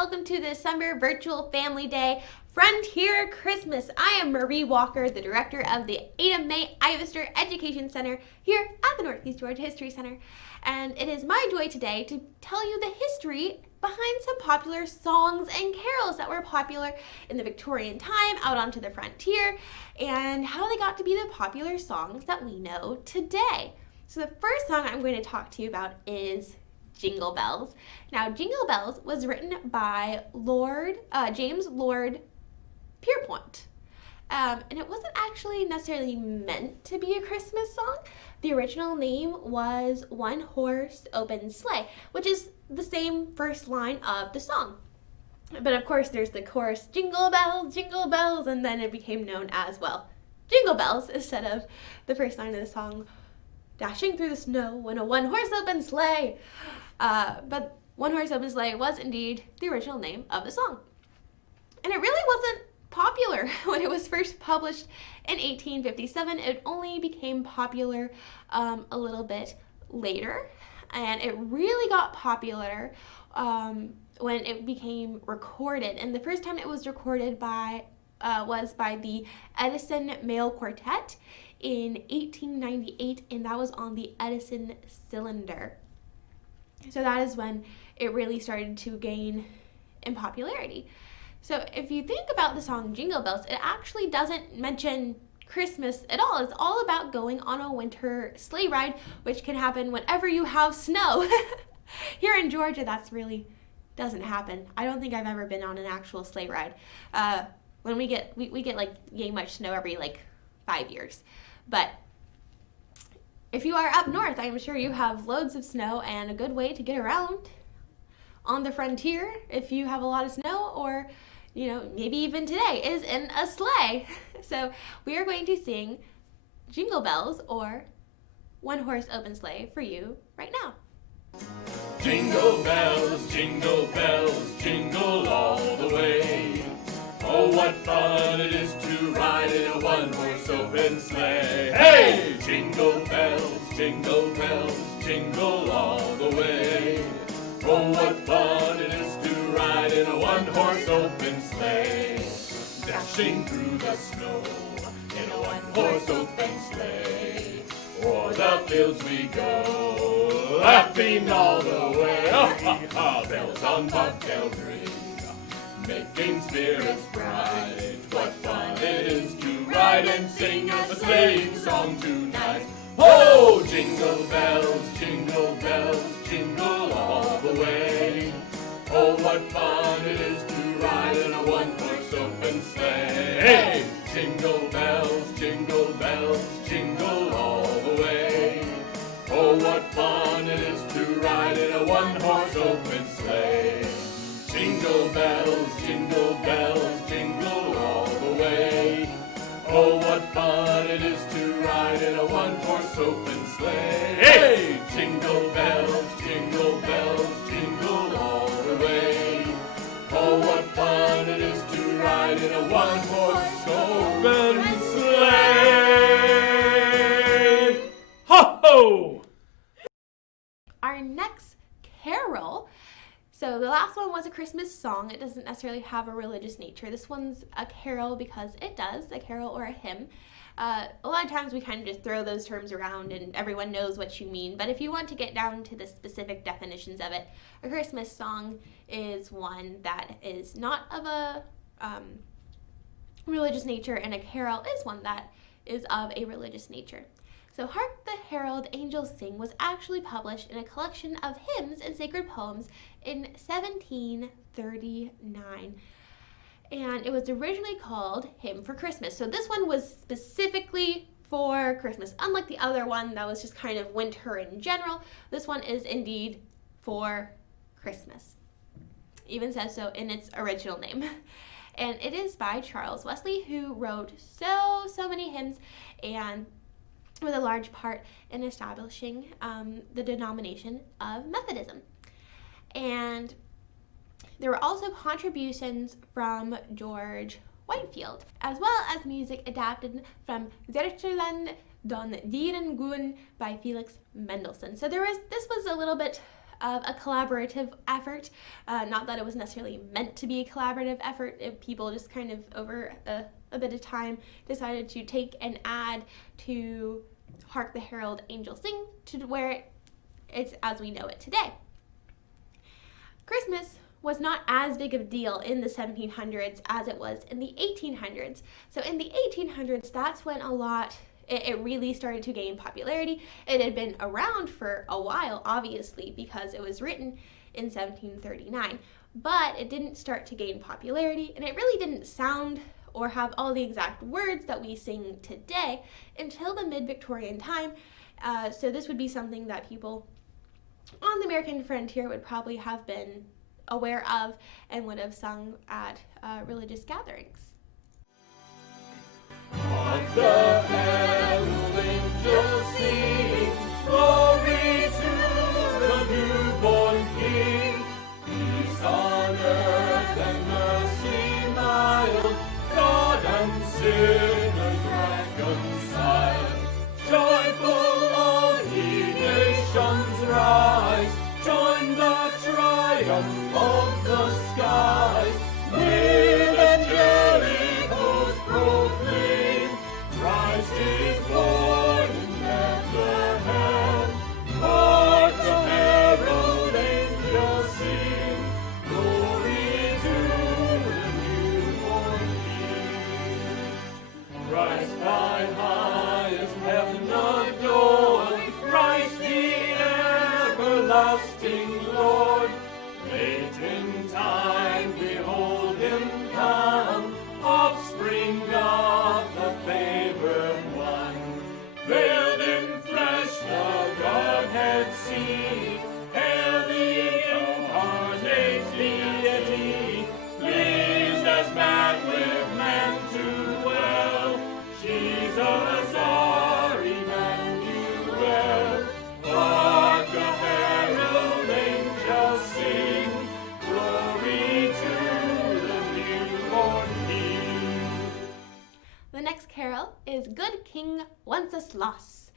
welcome to the Summer Virtual Family Day Frontier Christmas. I am Marie Walker, the director of the Ada May Ivester Education Center here at the Northeast Georgia History Center. And it is my joy today to tell you the history behind some popular songs and carols that were popular in the Victorian time out onto the frontier and how they got to be the popular songs that we know today. So the first song I'm going to talk to you about is Jingle Bells. Now, Jingle Bells was written by James Lord Pierpont. And it wasn't actually necessarily meant to be a Christmas song. The original name was One Horse Open Sleigh, which is the same first line of the song. But of course, there's the chorus, Jingle Bells, and then it became known as, well, Jingle Bells instead of the first line of the song, dashing through the snow in a one-horse open sleigh. But One Horse Open Sleigh was indeed the original name of the song. And it really wasn't popular when it was first published in 1857. It only became popular a little bit later. And it really got popular when it became recorded. And the first time it was recorded was by the Edison Male Quartet in 1898, and that was on the Edison cylinder. So that is when it really started to gain in popularity. So if you think about the song Jingle Bells, it actually doesn't mention Christmas at all. It's all about going on a winter sleigh ride, which can happen whenever you have snow. Here in Georgia, that's really doesn't happen. I don't think I've ever been on an actual sleigh ride. When we get like yay much snow every like 5 years. But if you are up north, I'm sure you have loads of snow and a good way to get around on the frontier if you have a lot of snow, or maybe even today is in a sleigh. So we are going to sing Jingle Bells or One Horse Open Sleigh for you right now. Jingle bells, jingle all the way. Oh, what fun it is to ride in a one-horse open sleigh. Hey! Jingle bells, jingle all the way. Oh, what fun it is to ride in a one-horse open sleigh. Dashing through the snow in a one-horse open sleigh. O'er the fields we go, laughing all the way. Bells on bobtail ring, making spirits bright. What fun it is to ride and sing a sleighing song tonight. Oh, jingle bells, jingle all the way. Oh, what fun it is to ride in a one-horse open sleigh. Hey! Jingle bells, jingle all the way. Oh, what fun it is to ride in a one-horse open sleigh. Jingle bells, jingle all the way. Oh, what fun it is to ride in a one-horse open sleigh. Hey! Jingle bells, jingle all the way. Oh, what fun it is to ride in a one-horse open sleigh. Ho-ho! Our next carol, so the last one was a Christmas song. It doesn't necessarily have a religious nature. This one's a carol because it does, a carol or a hymn. A lot of times we kind of just throw those terms around and everyone knows what you mean, but if you want to get down to the specific definitions of it, a Christmas song is one that is not of a religious nature, and a carol is one that is of a religious nature. So Hark, the Herald, Angels Sing was actually published in a collection of hymns and sacred poems in 1739. And it was originally called Hymn for Christmas. So this one was specifically for Christmas. Unlike the other one that was just kind of winter in general, this one is indeed for Christmas. Even says so in its original name. And it is by Charles Wesley, who wrote so many hymns and with a large part in establishing the denomination of Methodism. And there were also contributions from George Whitefield, as well as music adapted from Zwitserland, Don Dieren Goen by Felix Mendelssohn. So this was a little bit of a collaborative effort. Not that it was necessarily meant to be a collaborative effort. If people just kind of over a bit of time decided to take and add to Hark the Herald Angels Sing to where it's as we know it today. Christmas was not as big of a deal in the 1700s as it was in the 1800s. So in the 1800s, that's when it really started to gain popularity. It had been around for a while, obviously, because it was written in 1739, but it didn't start to gain popularity, and it really didn't sound or have all the exact words that we sing today until the mid-Victorian time. So this would be something that people on the American frontier would probably have been aware of and would have sung at religious gatherings. Hark the herald angels sing, glory to the newborn King. Peace on earth and mercy mild, God and sinners reconciled. Joyful all ye nations rise, join the triumph of the skies. With Jericho's proclaim, Christ is born in Bethlehem. Hark the herald angels sing, glory to the newborn King. Christ by highest heaven adored, Christ the everlasting Lord. Late in time, behold him come, offspring of the favored one. Veiled in flesh, the Godhead see, hail the incarnate deity. Pleased as man with man to dwell, Jesus our Emmanuel. Hark the herald angels sing, glory to the newborn King. The next carol is Good King Wenceslas,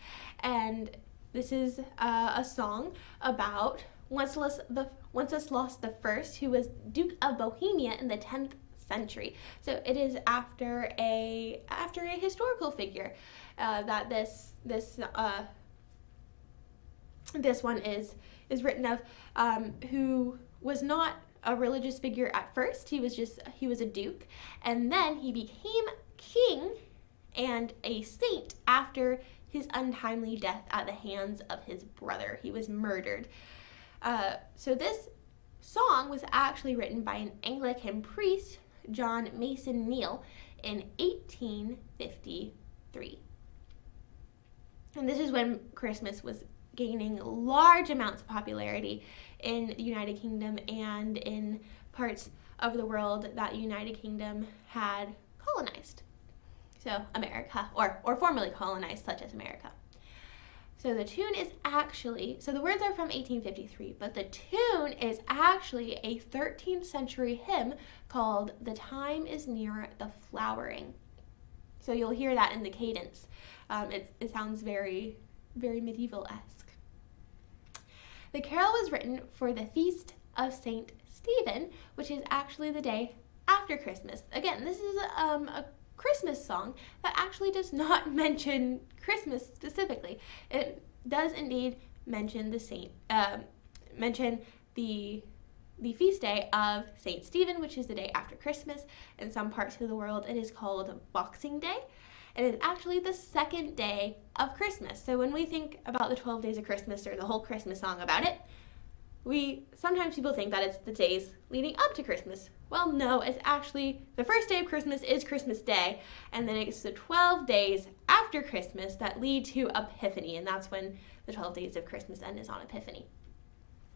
and this is a song about Wenceslas I, who was Duke of Bohemia in the 10th century. So it is after a historical figure that this one is written of, who was not a religious figure at first. He was a duke, and then he became king and a saint after his untimely death at the hands of his brother. He was murdered. So this song was actually written by an Anglican priest, John Mason Neale, in 1853. And this is when Christmas was gaining large amounts of popularity in the United Kingdom and in parts of the world that the United Kingdom had colonized. So America, or formerly colonized, such as America. So the tune is actually, so the words are from 1853, but the tune is actually a 13th century hymn called The Time is Near the Flowering. So you'll hear that in the cadence. It sounds very, very medieval-esque. The carol was written for the feast of Saint Stephen, which is actually the day after Christmas. Again, this is a Christmas song that actually does not mention Christmas specifically. It does indeed mention the feast day of Saint Stephen, which is the day after Christmas. In some parts of the world, it is called Boxing Day. It is actually the second day of Christmas. So when we think about the 12 days of Christmas or the whole Christmas song about it, sometimes people think that it's the days leading up to Christmas. Well, no, it's actually the first day of Christmas is Christmas Day, and then it's the 12 days after Christmas that lead to Epiphany, and that's when the 12 days of Christmas end is on Epiphany.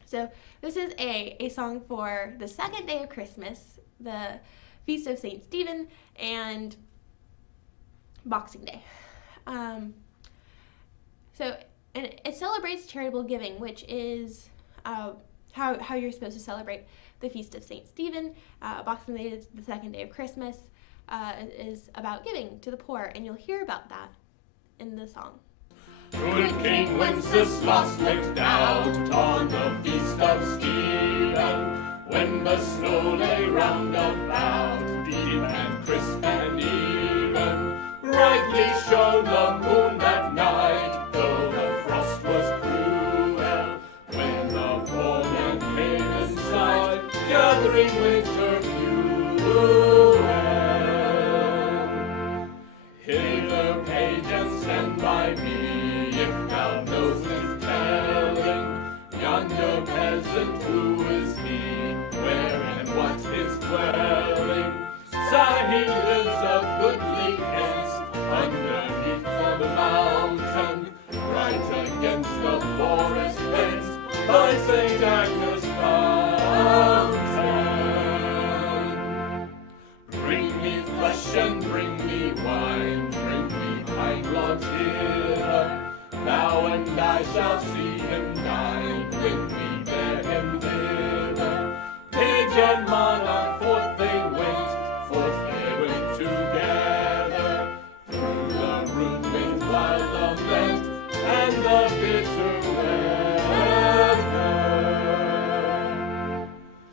So this is a song for the second day of Christmas, the Feast of St. Stephen, and Boxing Day. And it celebrates charitable giving, which is how you're supposed to celebrate the Feast of St. Stephen. Boxing Day is the second day of Christmas, is about giving to the poor, and you'll hear about that in the song. Good King Wenceslas went out on the feast of Stephen, when the snow lay round about, deep and crisp and even. Brightly shone the moon that night, though the frost was cruel, when the poor man came in sight, gathering winter fuel. Hither, page, and stand by me, if thou know'st his telling. Yonder peasant, who is he? Where and what his dwelling? Sire, he lives a goodly hence, underneath the mountain, right against the forest fence, by St. Agnes' fountain. Bring me flesh and bring me wine, bring me pine logs hither, now and I shall see him dine, when we bear him thither. Page and monarch, forth they went together, through the ruined wild lament, and the bitter weather.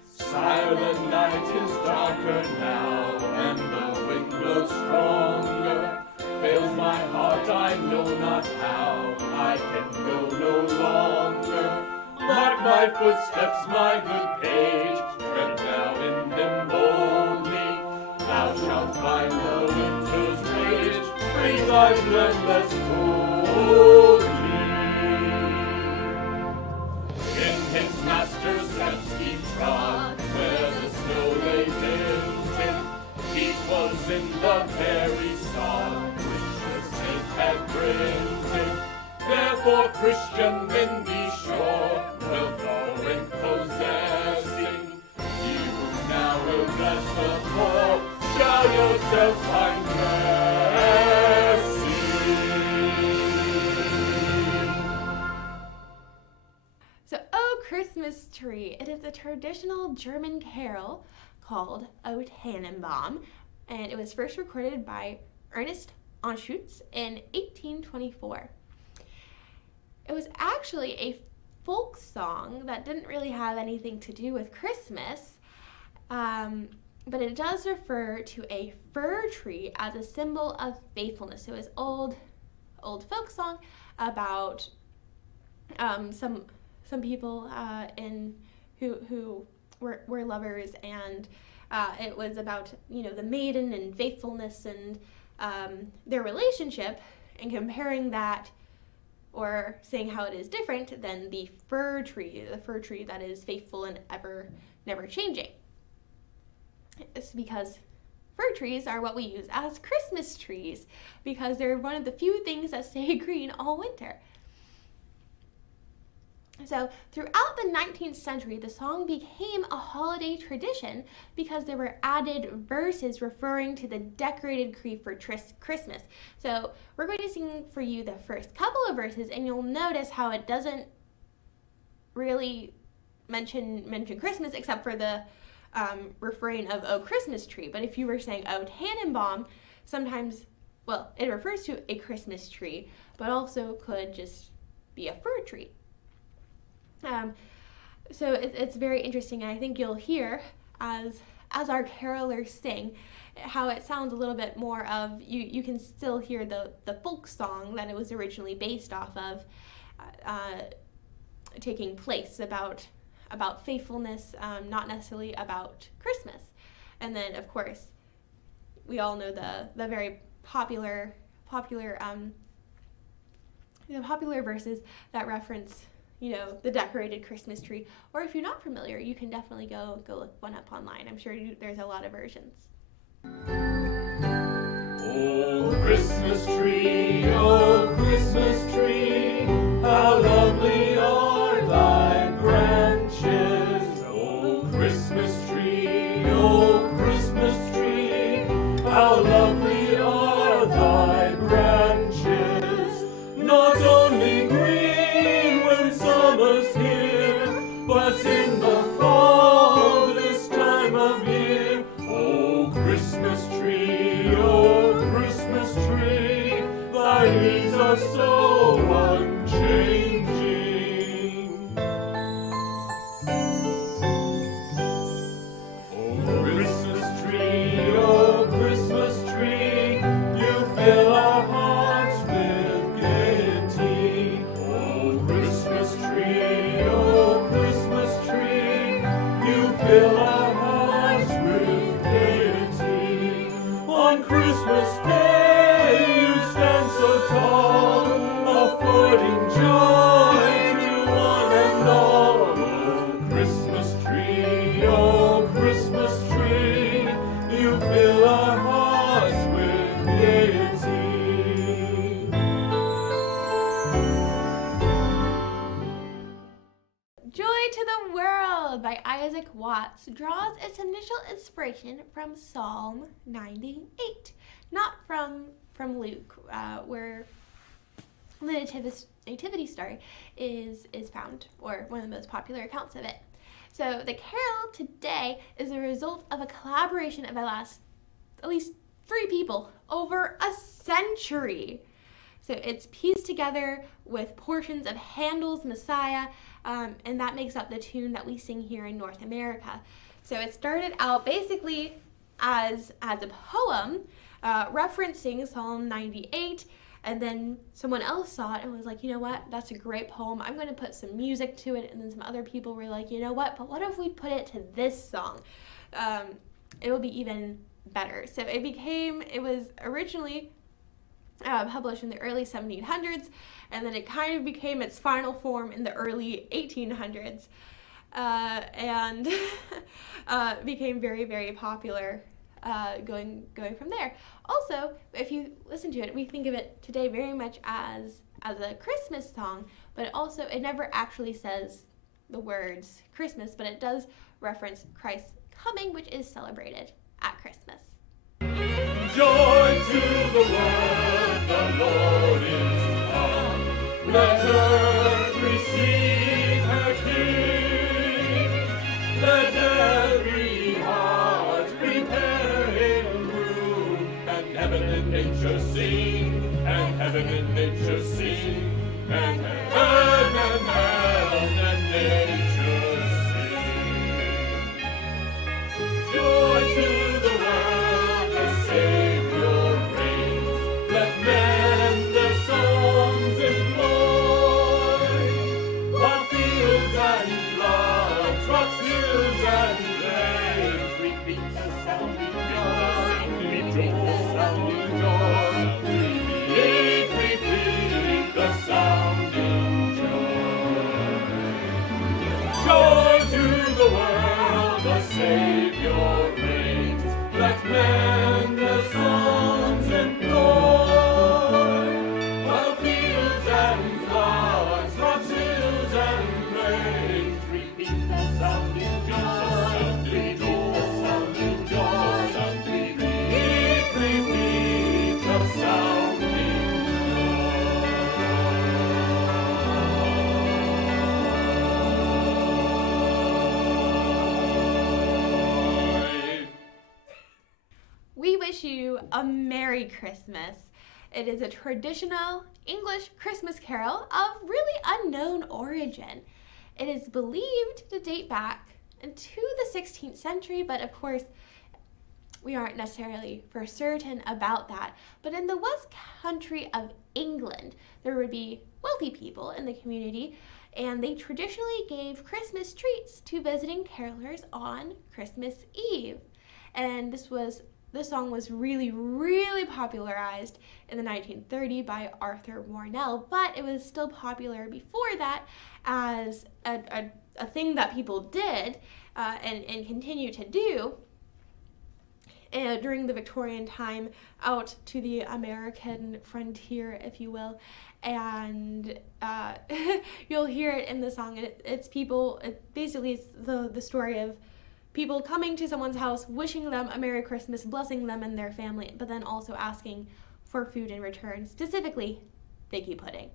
Sire, the night is darker now, and the wind blows stronger. Fails my heart, I know not how, I can go no longer. Mark my footsteps, my good page, tread thou in them boldly. Thou shalt find the winter's rage, freeze thy bloodless coldly. In his master's steps he trod, where the snow lay tilted. He was in the very sod which the saint had printed. Therefore, Christian men, be sure, wealth or in possessing, ye who now will bless the poor, shall yourself find blessing. So, O Christmas Tree, it is a traditional German carol called O Tannenbaum, and it was first recorded by Ernest Anschutz in 1824. It was actually a folk song that didn't really have anything to do with Christmas, but it does refer to a fir tree as a symbol of faithfulness. It was old folk song about some people who were lovers, and it was about the maiden and faithfulness and their relationship, and comparing that, or saying how it is different than the fir tree that is faithful and never changing. It's because fir trees are what we use as Christmas trees, because they're one of the few things that stay green all winter. So throughout the 19th century, the song became a holiday tradition because there were added verses referring to the decorated tree for Christmas. So we're going to sing for you the first couple of verses, and you'll notice how it doesn't really mention Christmas except for the refrain of "O Christmas Tree." But if you were saying "O Tannenbaum," sometimes, it refers to a Christmas tree, but also could just be a fir tree. So it's very interesting, and I think you'll hear as our carolers sing how it sounds a little bit more of, you can still hear the folk song that it was originally based off of taking place about faithfulness, not necessarily about Christmas. And then, of course, we all know the very popular verses that reference the decorated Christmas tree. Or if you're not familiar, you can definitely go look one up online. I'm sure there's a lot of versions. Oh, Christmas tree, how lovely are thy branches. Oh, Christmas tree, how lovely are thy branches. Not only green when summer's here, but in the fall this time of year. Oh, Christmas tree, thy leaves are so white. Herald by Isaac Watts draws its initial inspiration from Psalm 98, not from Luke, where the nativity story is found, or one of the most popular accounts of it. So the carol today is a result of a collaboration of at least 3 people over a century. So it's pieced together with portions of Handel's Messiah, and that makes up the tune that we sing here in North America. So it started out basically as a poem referencing Psalm 98, and then someone else saw it and was like, you know what, that's a great poem. I'm going to put some music to it. And then some other people were like, you know what, but what if we put it to this song? It will be even better. So it was originally published in the early 1700s, and then it kind of became its final form in the early 1800s, and became very, very popular going from there. Also, if you listen to it, we think of it today very much as a Christmas song, but also it never actually says the words Christmas, but it does reference Christ's coming, which is celebrated at Christmas. Joy to the world, the Lord is come. Let earth receive her King. Let every heart prepare him room. And heaven and nature sing, and heaven and nature sing, and heaven and nature sing. Joy to the world, the Savior reigns. Let men their songs employ. While fields and floods, rocks, hills and plains, repeat the sounding joy, repeat the sounding joy, repeat the sounding joy. Joy to the world, the Savior reigns. Let men their songs employ. While fields and flowers, rocks, hills and plains, repeat the sounding joy, repeat the sounding joy, repeat the sounding joy. We wish you a Merry Christmas. It is a traditional English Christmas carol of really unknown origin. It is believed to date back into the 16th century, but of course, we aren't necessarily for certain about that. But in the West Country of England, there would be wealthy people in the community, and they traditionally gave Christmas treats to visiting carolers on Christmas Eve. And this song was really, really popularized in the 1930s by Arthur Warnell, but it was still popular before that as a thing that people did and continue to do during the Victorian time out to the American frontier, if you will. And you'll hear it in the song. It's the story of people coming to someone's house, wishing them a Merry Christmas, blessing them and their family, but then also asking for food in return, specifically figgy pudding.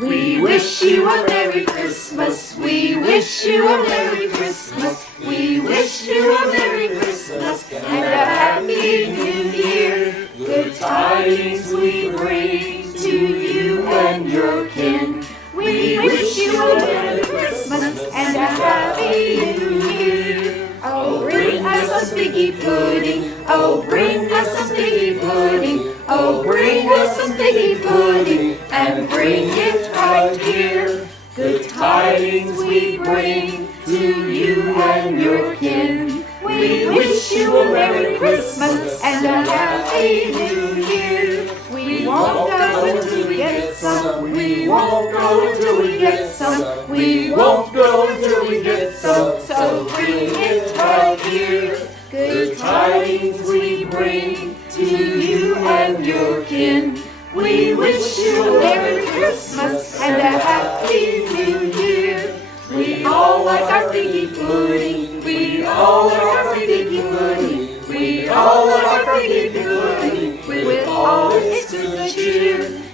We wish you a Merry Christmas. We wish you a Merry Christmas. We wish you a Merry Christmas and a Happy New Year. Good tidings we bring to you and your kin. We wish you a Merry Christmas and a Happy New Year. Oh, bring us some figgy pudding. Oh, bring us some figgy pudding. Oh, bring us some figgy pudding and bring it right here. Good tidings we bring to you and your kin. We wish you a Merry Christmas and a Happy New Year. We won't go until we get some. We won't go until we get some. We won't go until we get some. So bring it right here. Good tidings we bring to you and your kin. We wish you a Merry Christmas and a Happy New Year. We all like our figgy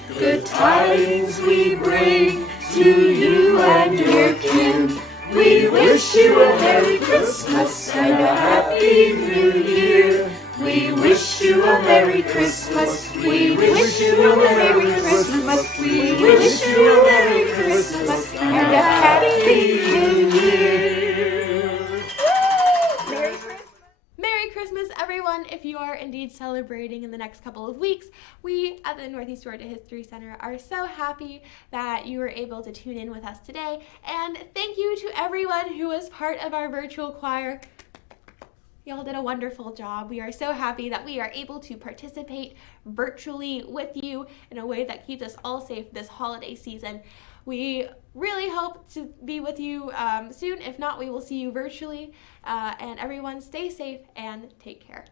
Good tidings we bring to you and your kin. We wish you a Merry Christmas and a Happy New Year. We wish you a Merry Christmas. We wish you a Merry Christmas. We wish you a Merry Christmas and a Happy New Year. Merry Christmas! Merry Christmas, everyone! If you are indeed celebrating in the next couple of weeks, we at the Northeast Georgia History Center are so happy that you were able to tune in with us today. And thank you to everyone who was part of our virtual choir. Y'all did a wonderful job. We are so happy that we are able to participate virtually with you in a way that keeps us all safe this holiday season. We really hope to be with you soon. If not, we will see you virtually. And everyone stay safe and take care.